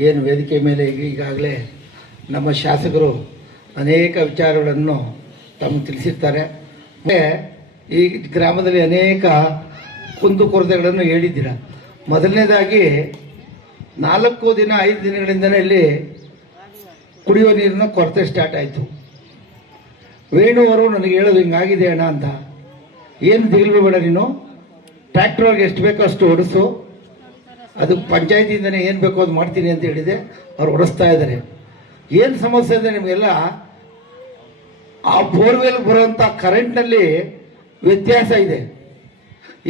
ಏನು ವೇದಿಕೆ ಮೇಲೆ ಈಗ ಈಗಾಗಲೇ ನಮ್ಮ ಶಾಸಕರು ಅನೇಕ ವಿಚಾರಗಳನ್ನು ತಮಗೆ ತಿಳಿಸಿರ್ತಾರೆ. ಈ ಗ್ರಾಮದಲ್ಲಿ ಅನೇಕ ಕುಂದುಕೊರತೆಗಳನ್ನು ಹೇಳಿದ್ದೀರ. ಮೊದಲನೇದಾಗಿ ನಾಲ್ಕು ದಿನ, ಐದು ದಿನಗಳಿಂದಲೇ ಇಲ್ಲಿ ಕುಡಿಯುವ ನೀರಿನ ಕೊರತೆ ಸ್ಟಾರ್ಟ್ ಆಯಿತು. ವೇಣುವರು ನನಗೆ ಹೇಳೋದು ಹಿಂಗಾಗಿದೆ ಅಣ್ಣ ಅಂತ. ಏನು ದಿಗಿಲು ಬೇಡ ನೀನು ಟ್ರ್ಯಾಕ್ಟ್ರವ್ರಿಗೆ ಎಷ್ಟು ಬೇಕೋ ಅಷ್ಟು ಹೊಡಿಸು ಅದು ಪಂಚಾಯತಿಯಿಂದನೇ ಏನು ಬೇಕೋ ಅದು ಮಾಡ್ತೀನಿ ಅಂತ ಹೇಳಿದೆ. ಅವ್ರು ಹೊಡೆಸ್ತಾ ಇದ್ದಾರೆ. ಏನು ಸಮಸ್ಯೆ ಅಂದರೆ ನಿಮಗೆಲ್ಲ ಆ ಬೋರ್ವೆಲ್ ಬರುವಂಥ ಕರೆಂಟ್ನಲ್ಲಿ ವ್ಯತ್ಯಾಸ ಇದೆ.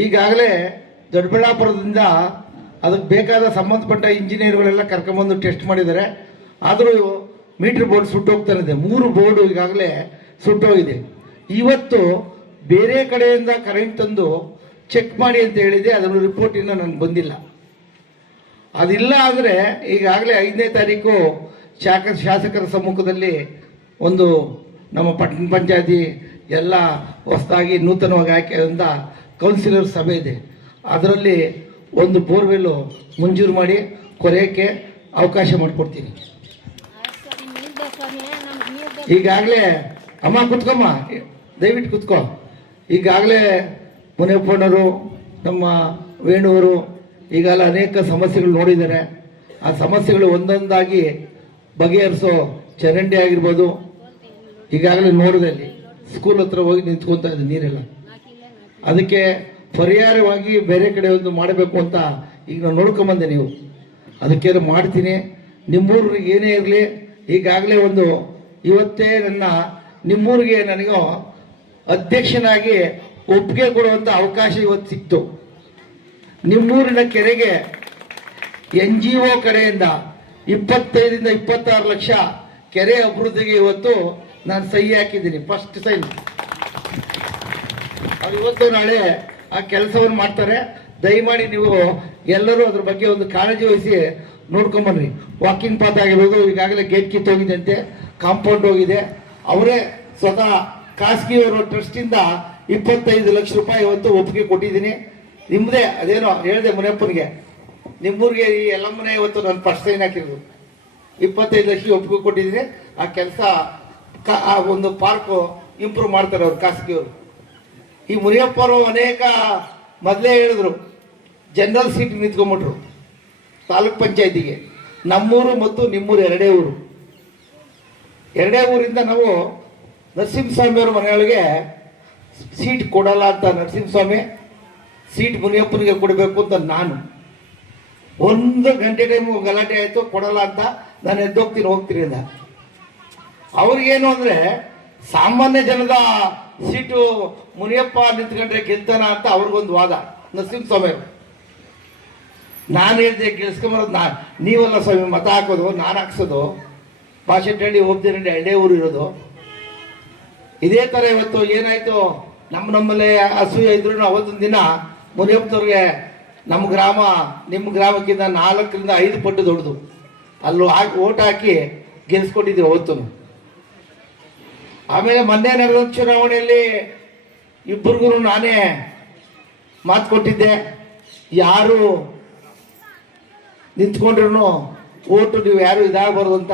ಈಗಾಗಲೇ ದೊಡ್ಡಬಳ್ಳಾಪುರದಿಂದ ಅದಕ್ಕೆ ಬೇಕಾದ ಸಂಬಂಧಪಟ್ಟ ಇಂಜಿನಿಯರ್ಗಳೆಲ್ಲ ಕರ್ಕೊಂಬಂದು ಟೆಸ್ಟ್ ಮಾಡಿದ್ದಾರೆ. ಆದರೂ ಮೀಟ್ರ್ ಬೋರ್ಡ್ ಸುಟ್ಟೋಗ್ತಾ ಇದೆ. ಮೂರು ಬೋರ್ಡು ಈಗಾಗಲೇ ಸುಟ್ಟೋಗಿದೆ ಇವತ್ತು ಬೇರೆ ಕಡೆಯಿಂದ ಕರೆಂಟ್ ತಂದು ಚೆಕ್ ಮಾಡಿ ಅಂತ ಹೇಳಿದೆ. ಅದರ ರಿಪೋರ್ಟ್ ಇನ್ನೂ ನನಗೆ ಬಂದಿಲ್ಲ. ಅದಿಲ್ಲ ಆದರೆ ಈಗಾಗಲೇ ಐದನೇ ತಾರೀಕು ಶಾಖ ಶಾಸಕರ ಸಮ್ಮುಖದಲ್ಲಿ ಒಂದು ನಮ್ಮ ಪಟ್ಟಣ ಪಂಚಾಯತಿ ಎಲ್ಲ ಹೊಸದಾಗಿ ನೂತನವಾಗಿ ಆಯ್ಕೆಯಿಂದ ಕೌನ್ಸಿಲರ್ ಸಭೆ ಇದೆ. ಅದರಲ್ಲಿ ಒಂದು ಬೋರ್ವೆಲ್ಲು ಮಂಜೂರು ಮಾಡಿ ಕೊರೆಯೋಕ್ಕೆ ಅವಕಾಶ ಮಾಡಿಕೊಡ್ತೀನಿ. ಈಗಾಗಲೇ ಅಮ್ಮ ಕುತ್ಕೊಮ್ಮ, ದಯವಿಟ್ಟು ಕುತ್ಕೋ. ಈಗಾಗಲೇ ಮುನಿಯಪ್ಪನವರು, ನಮ್ಮ ವೇಣುವರು ಈಗಾಗಲೇ ಅನೇಕ ಸಮಸ್ಯೆಗಳು ನೋಡಿದ್ದಾರೆ ಆ ಸಮಸ್ಯೆಗಳು ಒಂದೊಂದಾಗಿ ಬಗೆಹರಿಸೋ ಚರಂಡಿ ಆಗಿರ್ಬೋದು. ಈಗಾಗಲೇ ನೋಡಿದೆ ಅಲ್ಲಿ. ಸ್ಕೂಲ್ ಹತ್ರ ಹೋಗಿ ನಿಂತ್ಕೊತಾ ಇದೆ ನೀರೆಲ್ಲ. ಅದಕ್ಕೆ ಪರಿಹಾರವಾಗಿ ಬೇರೆ ಕಡೆ ಒಂದು ಮಾಡಬೇಕು ಅಂತ ಈಗ ನಾನು ನೋಡ್ಕೊಂಬಂದೆ ನೀವು. ಅದಕ್ಕೇನು ಮಾಡ್ತೀನಿ. ನಿಮ್ಮೂರಿಗೆ ಏನೇ ಇರಲಿ, ಈಗಾಗಲೇ ಒಂದು ಇವತ್ತೇ ನನ್ನ ನಿಮ್ಮೂರಿಗೆ ನನಗೂ ಅಧ್ಯಕ್ಷನಾಗಿ ಒಪ್ಪಿಗೆ ಕೊಡುವಂಥ ಅವಕಾಶ ಇವತ್ತು ಸಿಕ್ತು. ನಿಮ್ಮೂರಿನ ಕೆರೆಗೆ ಎನ್ ಜಿ ಒ ಕಡೆಯಿಂದ ಇಪ್ಪತ್ತೈದರಿಂದ ಇಪ್ಪತ್ತಾರು ಲಕ್ಷ ಕೆರೆ ಅಭಿವೃದ್ಧಿಗೆ ಇವತ್ತು ನಾನು ಸಹಿ ಹಾಕಿದ್ದೀನಿ ಫಸ್ಟ್ ಸೈನ್ ಅದು ಇವತ್ತು ನಾಳೆ ಆ ಕೆಲಸವನ್ನು ಮಾಡ್ತಾರೆ. ದಯಮಾಡಿ ನೀವು ಎಲ್ಲರೂ ಅದ್ರ ಬಗ್ಗೆ ಒಂದು ಕಾಳಜಿ ವಹಿಸಿ ನೋಡ್ಕೊಂಬನ್ರಿ ವಾಕಿಂಗ್ ಪಾತ್ ಆಗಿರ್ಬೋದು, ಈಗಾಗಲೇ ಗೇಟ್ ಕಿತ್ತು ಹೋಗಿದಂತೆ ಕಾಂಪೌಂಡ್ ಹೋಗಿದೆ. ಅವರೇ ಸ್ವತಃ ಖಾಸಗಿಯವರು ಟ್ರಸ್ಟಿಂದ ಇಪ್ಪತ್ತೈದು ಲಕ್ಷ ರೂಪಾಯಿ ಇವತ್ತು ಒಪ್ಪಿಗೆ ಕೊಟ್ಟಿದ್ದೀನಿ. ನಿಮ್ಮದೇ ಅದೇನೋ ಹೇಳಿದೆ ಮುನಿಯಪ್ಪನಿಗೆ. ನಿಮ್ಮೂರಿಗೆ ಈ ಎಲ್ಲಮ್ಮನೆ ಇವತ್ತು ನಾನು ಫಸ್ಟ್ ಸೈನ್ ಹಾಕಿರೋದು. ಇಪ್ಪತ್ತೈದು ಲಕ್ಷ ಒಪ್ಪಿಗೆ ಕೊಟ್ಟಿದ್ದೀನಿ. ಆ ಕೆಲಸ ಆ ಒಂದು ಪಾರ್ಕು ಇಂಪ್ರೂವ್ ಮಾಡ್ತಾರೆ ಅವ್ರು, ಖಾಸಗಿಯವರು. ಈ ಮುನಿಯಪ್ಪರು ಅನೇಕ ಮೊದಲೇ ಹೇಳಿದ್ರು ಜನರಲ್ ಸೀಟ್ ನಿಂತ್ಕೊಂಬಿಟ್ರು ತಾಲೂಕ್ ಪಂಚಾಯತಿಗೆ. ನಮ್ಮೂರು ಮತ್ತು ನಿಮ್ಮೂರು ಎರಡೇ ಊರು. ಎರಡೇ ಊರಿಂದ ನಾವು ನರಸಿಂಹಸ್ವಾಮಿಯವ್ರ ಮನೆಯೊಳಗೆ ಸೀಟ್ ಕೊಡಲ್ಲ ಅಂತ ನರಸಿಂಹಸ್ವಾಮಿ ಸೀಟ್ ಮುನಿಯಪ್ಪನಿಗೆ ಕೊಡಬೇಕು ಅಂತ ನಾನು. ಒಂದು ಗಂಟೆ ಟೈಮು ಗಲಾಟೆ ಆಯಿತು, ಕೊಡಲ್ಲ ಅಂತ ನಾನು ಎದ್ದೋಗ್ತೀನಿ, ಹೋಗ್ತೀನಿ ಅಂದ. ಅವ್ರಿಗೇನು ಅಂದರೆ, ಸಾಮಾನ್ಯ ಜನದ ಸೀಟು ಮುನಿಯಪ್ಪ ನಿಂತ್ಕೊಂಡ್ರೆ ಗೆಲ್ತಾನ ಅಂತ ಅವ್ರಿಗೊಂದು ವಾದ. ನರಸಿಂಹಸ್ವಾಮಿ ಅವರು. ನಾನು ಹೇಳಿದೆ ಗೆಲ್ಸ್ಕೊಂಬರೋದು ನಾ ನೀವಲ್ಲ ಸ್ವಾಮಿ, ಮತ ಹಾಕೋದು, ನಾನು ಹಾಕ್ಸೋದು. ಭಾಷೆಟ್ಟಳ್ಳಿ ಹೋಗ್ತೀನಿ ಎರಡೇ ಊರು ಇರೋದು. ಇದೇ ಥರ ಇವತ್ತು ಏನಾಯ್ತು? ನಮ್ಮ ನಮ್ಮಲ್ಲೇ ಅಸೂಯೆ ಇದ್ರು ಅವತ್ತೊಂದು ದಿನ ಮುನಿಯಪ್ಪನವ್ರಿಗೆ ನಮ್ಮ ಗ್ರಾಮ, ನಿಮ್ಮ ಗ್ರಾಮಕ್ಕಿಂತ ನಾಲ್ಕರಿಂದ ಐದು ಪಟ್ಟು ದೊಡ್ಡದು. ಅಲ್ಲೂ ಹಾಕಿ, ಓಟ್ ಹಾಕಿ ಗೆಲ್ಸ್ಕೊಂಡಿದ್ದೀವಿ ಅವತ್ತು. ಆಮೇಲೆ ಮೊನ್ನೆ ನಡೆದ ಚುನಾವಣೆಯಲ್ಲಿ ಇಬ್ಬರಿಗೂ ನಾನೇ ಮಾತು ಕೊಟ್ಟಿದ್ದೆ. ಯಾರು ನಿಂತ್ಕೊಂಡ್ರು ಓಟು ನೀವು ಯಾರು ಇದಾಗಬಾರ್ದು ಅಂತ.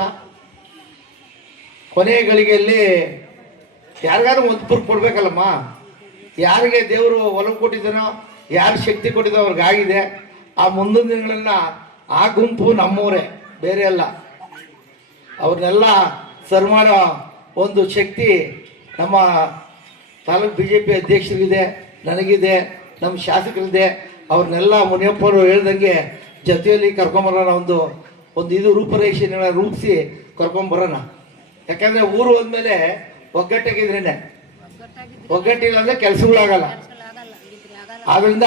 ಕೊನೆ ಗಳಿಗೆಯಲ್ಲಿ ಯಾರಿಗಾರು ಒಂದು ಪುರ್ ಕೊಡ್ಬೇಕಲ್ಲಮ್ಮ. ಯಾರಿಗೆ ದೇವರು ಒಲವು ಕೊಟ್ಟಿದ್ದಾನೋ ಯಾರು ಶಕ್ತಿ ಕೊಟ್ಟಿದ್ದು ಅವ್ರಿಗಾಗಿದೆ ಆ ಮುಂದಿನ ದಿನಗಳನ್ನ ಆ ಗುಂಪು ನಮ್ಮೂರೇ, ಬೇರೆ ಅಲ್ಲ. ಅವ್ರನ್ನೆಲ್ಲ ಸರ್ ಒಂದು ಶಕ್ತಿ ನಮ್ಮ ತಾಲೂಕು ಬಿ ಜೆ ಪಿ ಅಧ್ಯಕ್ಷರಿಗಿದೆ, ನನಗಿದೆ, ನಮ್ಮ ಶಾಸಕರಿದೆ. ಅವ್ರನ್ನೆಲ್ಲ ಮುನಿಯಪ್ಪರು ಹೇಳ್ದಂಗೆ ಜೊತೆಯಲ್ಲಿ ಕರ್ಕೊಂಬರೋಣ ಒಂದು ಒಂದು ಇದು ರೂಪರೇಷೆನ ರೂಪಿಸಿ ಕರ್ಕೊಂಬರೋಣ. ಯಾಕಂದರೆ ಊರು ಹೋದ್ಮೇಲೆ ಒಗ್ಗಟ್ಟಾಗಿದ್ರೇನೆ. ಒಗ್ಗಟ್ಟಿಲ್ಲ ಅಂದರೆ ಕೆಲಸಗಳಾಗಲ್ಲ. ಆದ್ರಿಂದ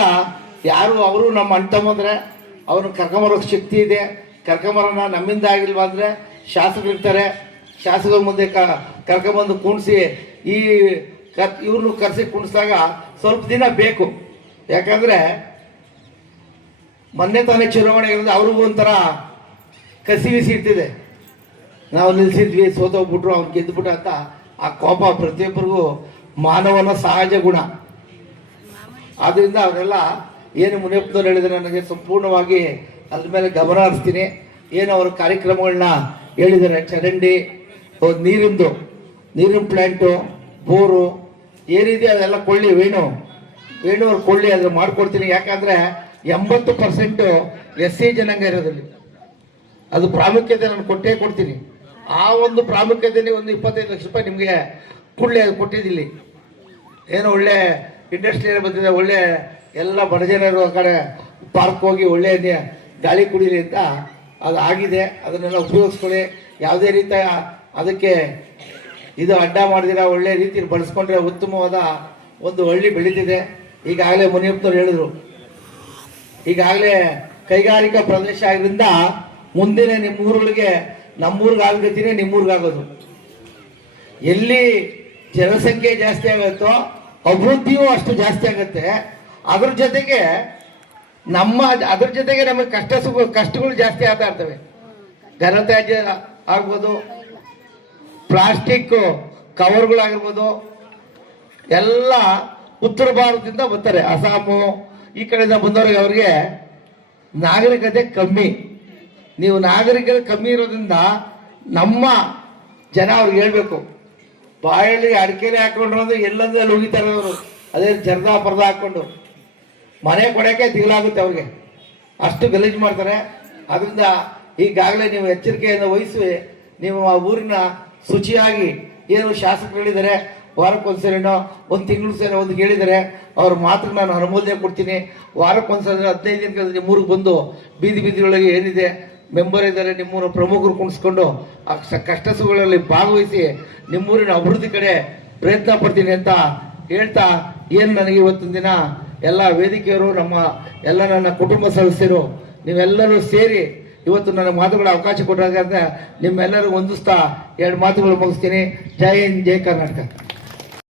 ಯಾರು ಅವರು ನಮ್ಮ ಅಣ್ಣ ತಮ್ಮಂದರೆ ಅವ್ರನ್ನ ಕರ್ಕೊಂಬರೋಕೆ ಶಕ್ತಿ ಇದೆ. ಕರ್ಕೊಂಬರೋಣ, ನಮ್ಮಿಂದ ಆಗಿಲ್ವಾ ಅಂದರೆ ಶಾಸಕರಿರ್ತಾರೆ ಶಾಸಕರ ಮುಂದೆ ಕ, ಕರ್ಕೊಂಬಂದು ಕುಣಿಸಿ ಈ ಕ ಇವ್ರನ್ನು ಕರೆಸಿ ಕುಣಿಸಿದಾಗ ಸ್ವಲ್ಪ ದಿನ ಬೇಕು. ಯಾಕಂದರೆ ಮೊನ್ನೆ ತಾನೇ ಚುನಾವಣೆ ಇರೋದು ಅವ್ರಿಗೂ ಒಂಥರ ಕಸಿ ಬಿಸಿ ಇರ್ತಿದೆ. ನಾವು ನಿಲ್ಲಿಸಿದ್ವಿ ಸೋತೋಗ್ಬಿಟ್ರು, ಅವ್ನು ಗೆದ್ದುಬಿಟ್ರು ಅಂತ ಆ ಕೋಪ ಪ್ರತಿಯೊಬ್ಬರಿಗೂ ಮಾನವನ ಸಹಜ ಗುಣ. ಆದ್ದರಿಂದ ಅವರೆಲ್ಲ ಏನು ಮುನಿಯಪ್ಪನವ್ರು ಹೇಳಿದರೆ ನನಗೆ ಸಂಪೂರ್ಣವಾಗಿ ಅದ್ರ ಮೇಲೆ ಗಮನ ಹರಿಸ್ತೀನಿ. ಏನು ಅವರ ಕಾರ್ಯಕ್ರಮಗಳನ್ನ ಹೇಳಿದ್ದಾರೆ, ಚರಂಡಿ ನೀರಿಂದು, ನೀರಿನ ಪ್ಲ್ಯಾಂಟು ಬೋರು ಏನಿದೆ ಅದೆಲ್ಲ ಕೊಳ್ಳಿ, ವೇಣು ವೇಣು ಅವ್ರು ಕೊಳ್ಳಿ, ಅದ್ರ ಮಾಡ್ಕೊಡ್ತೀನಿ. ಯಾಕಂದ್ರೆ ಎಂಬತ್ತು ಪರ್ಸೆಂಟು ಎಸ್ ಸಿ ಜನಾಂಗ ಇರೋದ್ರಲ್ಲಿ. ಅದು ಪ್ರಾಮುಖ್ಯತೆ ನಾನು ಕೊಟ್ಟೇ ಕೊಡ್ತೀನಿ. ಆ ಒಂದು ಪ್ರಾಮುಖ್ಯತೆಯಲ್ಲಿ ಒಂದು ಇಪ್ಪತ್ತೈದು ಲಕ್ಷ ರೂಪಾಯಿ ನಿಮಗೆ ಕುಳ್ಳೆ ಕೊಟ್ಟಿದ್ದಿಲ್ಲಿ. ಏನು ಒಳ್ಳೆ ಇಂಡಸ್ಟ್ರಿ ಬಂದಿದೆ ಒಳ್ಳೆ ಎಲ್ಲ ಬಡ ಜನರು ಆ ಕಡೆ ಪಾರ್ಕ್ ಹೋಗಿ ಒಳ್ಳೆ ಗಾಳಿ ಕುಡೀಲಿ ಅಂತ ಅದು ಆಗಿದೆ. ಅದನ್ನೆಲ್ಲ ಉಪಯೋಗಿಸ್ಕೊಳ್ಳಿ. ಯಾವುದೇ ರೀತಿಯ ಅದಕ್ಕೆ ಇದು ಅಡ್ಡ ಮಾಡಿದಿರ ಒಳ್ಳೆ ರೀತಿಯಲ್ಲಿ ಬಳಸ್ಕೊಂಡ್ರೆ ಉತ್ತಮವಾದ ಒಂದು ಹಳ್ಳಿ ಬೆಳೀತಿದೆ. ಈಗಾಗಲೇ ಮುನಿಯಪ್ಪನವ್ರು ಹೇಳಿದ್ರು. ಈಗಾಗಲೇ ಕೈಗಾರಿಕಾ ಪ್ರದೇಶ ಆಗಿದ್ದರಿಂದ ಮುಂದಿನ ನಿಮ್ಮ ಊರುಗಳಿಗೆ ನಿಮ್ಮೂರಿಗಾಗೋದು ಆಗತಿನೇ ನಿಮ್ಮೂರ್ಗಾಗೋದು. ಎಲ್ಲಿ ಜನಸಂಖ್ಯೆ ಜಾಸ್ತಿ ಆಗುತ್ತೋ ಅಭಿವೃದ್ಧಿಯೂ ಅಷ್ಟು ಜಾಸ್ತಿ ಆಗುತ್ತೆ. ಅದ್ರ ಜೊತೆಗೆ ನಮ್ಮ, ಅದ್ರ ಜೊತೆಗೆ ನಮಗೆ ಕಷ್ಟ ಸುಖ, ಕಷ್ಟಗಳು ಜಾಸ್ತಿ ಆಗ್ತಾ ಇರ್ತವೆ. ಘನತ್ಯಾಜ್ಯ ಆಗ್ಬೋದು ಪ್ಲಾಸ್ಟಿಕ್ ಕವರ್ಗಳಾಗಿರ್ಬೋದು, ಎಲ್ಲ ಉತ್ತರ ಭಾರತದಿಂದ ಬರ್ತಾರೆ. ಅಸ್ಸಾಮು, ಈ ಕಡೆಯಿಂದ ಬಂದವ್ರಿಗೆ ಅವ್ರಿಗೆ ನಾಗರಿಕತೆ ಕಮ್ಮಿ. ನೀವು ನಾಗರಿಕತೆ ಕಮ್ಮಿ ಇರೋದ್ರಿಂದ ನಮ್ಮ ಜನ ಅವ್ರಿಗೆ ಹೇಳ್ಬೇಕು. ಬಾಯಲ್ಲಿ ಅಡಿಕೆಲೆ ಹಾಕೊಂಡ್ರು ಅಂದ್ರೆ ಎಲ್ಲಂದ್ರೆ ಅಲ್ಲಿ ಹೋಗಿತಾರೆ ಅವರು. ಅದೇ ಜರ್ದಾ ಪರ್ದ ಹಾಕೊಂಡು ಮನೆ ಕೊಡೋಕೆ ತಿಗಲಾಗುತ್ತೆ ಅವ್ರಿಗೆ. ಅಷ್ಟು ಗಲೀಜು ಮಾಡ್ತಾರೆ. ಅದರಿಂದ ಈಗಾಗಲೇ ನೀವು ಎಚ್ಚರಿಕೆಯನ್ನು ವಹಿಸಿ ನೀವು ಆ ಊರಿನ ಶುಚಿಯಾಗಿ ಏನು ಶಾಸಕರು ಹೇಳಿದರೆ ವಾರಕ್ಕೊಂದ್ಸರಿನೋ ಒಂದು ತಿಂಗಳು ಸರಿ ಒಂದು ಹೇಳಿದರೆ ಅವ್ರ ಮಾತ್ರ ನಾನು ಅನುಮೋದನೆ ಕೊಡ್ತೀನಿ. ವಾರಕ್ಕೊಂದ್ಸರಿ ಹದಿನೈದು ದಿನಕ್ಕೆ ಮೂರಿಗೆ ಬಂದು ಬೀದಿ ಬೀದಿಯೊಳಗೆ ಏನಿದೆ ಮೆಂಬರ್ ಇದ್ದಾರೆ, ನಿಮ್ಮೂರ ಪ್ರಮುಖರು ಕುಣಿಸ್ಕೊಂಡು ಆ ಕಷ್ಟ ಸುಖಗಳಲ್ಲಿ ಭಾಗವಹಿಸಿ ನಿಮ್ಮೂರಿನ ಅಭಿವೃದ್ಧಿ ಕಡೆ ಪ್ರಯತ್ನ ಪಡ್ತೀನಿ ಅಂತ ಹೇಳ್ತಾ ಏನು ನನಗೆ ಇವತ್ತಿನ ದಿನ ಎಲ್ಲ ವೇದಿಕೆಯವರು, ನಮ್ಮ ಎಲ್ಲ ನನ್ನ ಕುಟುಂಬ ಸದಸ್ಯರು, ನೀವೆಲ್ಲರೂ ಸೇರಿ ಇವತ್ತು ನನ್ನ ಮಾತುಗಳ ಅವಕಾಶ ಕೊಟ್ಟಾಗ ನಿಮ್ಮೆಲ್ಲರಿಗೂ ಹೊಂದಿಸ್ತಾ ಎರಡು ಮಾತುಗಳು ಮುಗಿಸ್ತೀನಿ. ಜೈ ಹಿಂದ್, ಜೈ ಕರ್ನಾಟಕ.